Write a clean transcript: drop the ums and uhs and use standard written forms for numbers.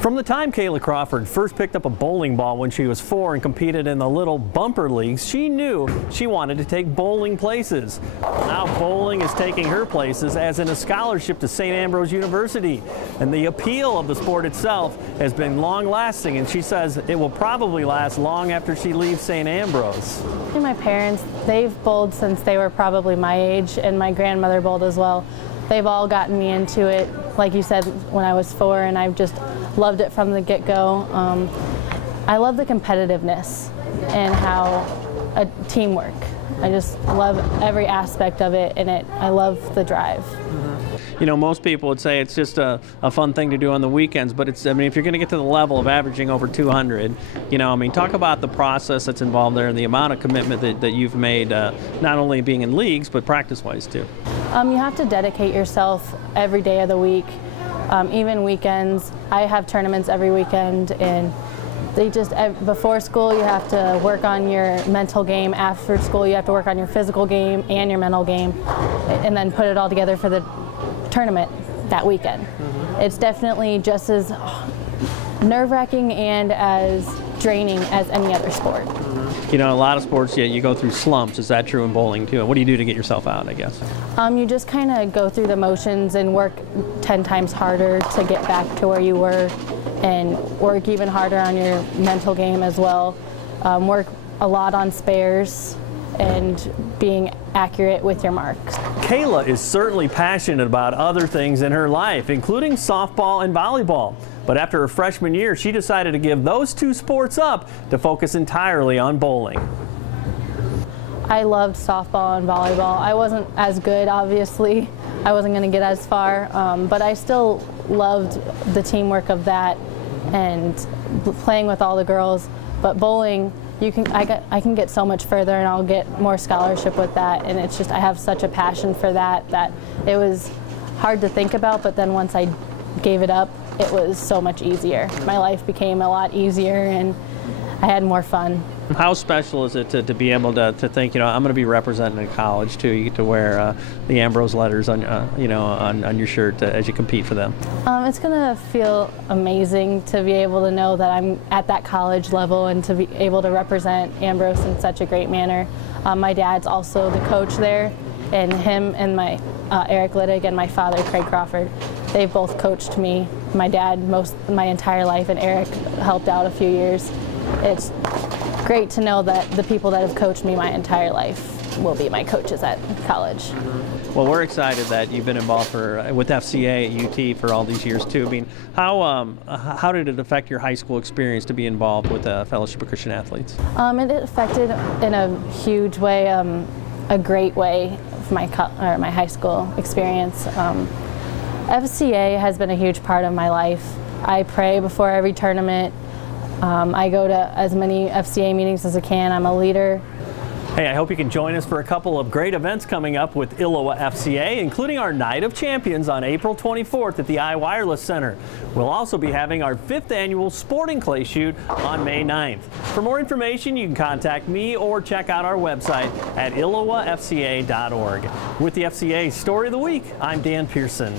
From the time Kayla Crawford first picked up a bowling ball when she was 4 and competed in the little bumper leagues, she knew she wanted to take bowling places. Now bowling is taking her places, as in a scholarship to St. Ambrose University. And the appeal of the sport itself has been long-lasting, and she says it will probably last long after she leaves St. Ambrose. My parents, they've bowled since they were probably my age, and my grandmother bowled as well. They've all gotten me into it, like you said, when I was 4, and I've just loved it from the get-go. I love the competitiveness and how teamwork. I just love every aspect of it, and I love the drive. You know, most people would say it's just a fun thing to do on the weekends, but it's, I mean, if you're going to get to the level of averaging over 200, you know, I mean, talk about the process that's involved there and the amount of commitment that you've made, not only being in leagues, but practice-wise too. You have to dedicate yourself every day of the week, even weekends. I have tournaments every weekend, and they just, before school you have to work on your mental game, after school you have to work on your physical game and your mental game, and then put it all together for the tournament that weekend. It's definitely just as nerve-wracking and as draining as any other sport. You know, a lot of sports, you go through slumps. Is that true in bowling too? And what do you do to get yourself out, I guess? You just kind of go through the motions and work 10 times harder to get back to where you were, and work even harder on your mental game as well. Work a lot on spares and being accurate with your marks. Kayla is certainly passionate about other things in her life, including softball and volleyball. But after her freshman year, she decided to give those two sports up to focus entirely on bowling. I loved softball and volleyball. I wasn't as good, obviously. I wasn't going to get as far, but I still loved the teamwork of that and playing with all the girls. But bowling, I can get so much further, and I'll get more scholarship with that. And it's just, I have such a passion for that it was hard to think about, but then once I gave it up, it was so much easier. My life became a lot easier, and I had more fun. How special is it to be able to think, you know, I'm going to be representing in college too? You get to wear the Ambrose letters on, you know, on your shirt as you compete for them. It's going to feel amazing to be able to know that I'm at that college level and to be able to represent Ambrose in such a great manner. My dad's also the coach there, and him and my Eric Littig and my father, Craig Crawford, they've both coached me. My dad my entire life, and Eric helped out a few years. It's great to know that the people that have coached me my entire life will be my coaches at college. Well, we're excited that you've been involved with FCA at UT for all these years too. I mean, how did it affect your high school experience to be involved with the Fellowship of Christian Athletes? It affected in a huge way, a great way, my high school experience. FCA has been a huge part of my life. I pray before every tournament. I go to as many FCA meetings as I can. I'm a leader. Hey, I hope you can join us for a couple of great events coming up with ILLOWA FCA, including our Night of Champions on April 24th at the iWireless Center. We'll also be having our 5th annual Sporting Clay Shoot on May 9th. For more information, you can contact me or check out our website at illowafca.org. With the FCA Story of the Week, I'm Dan Pearson.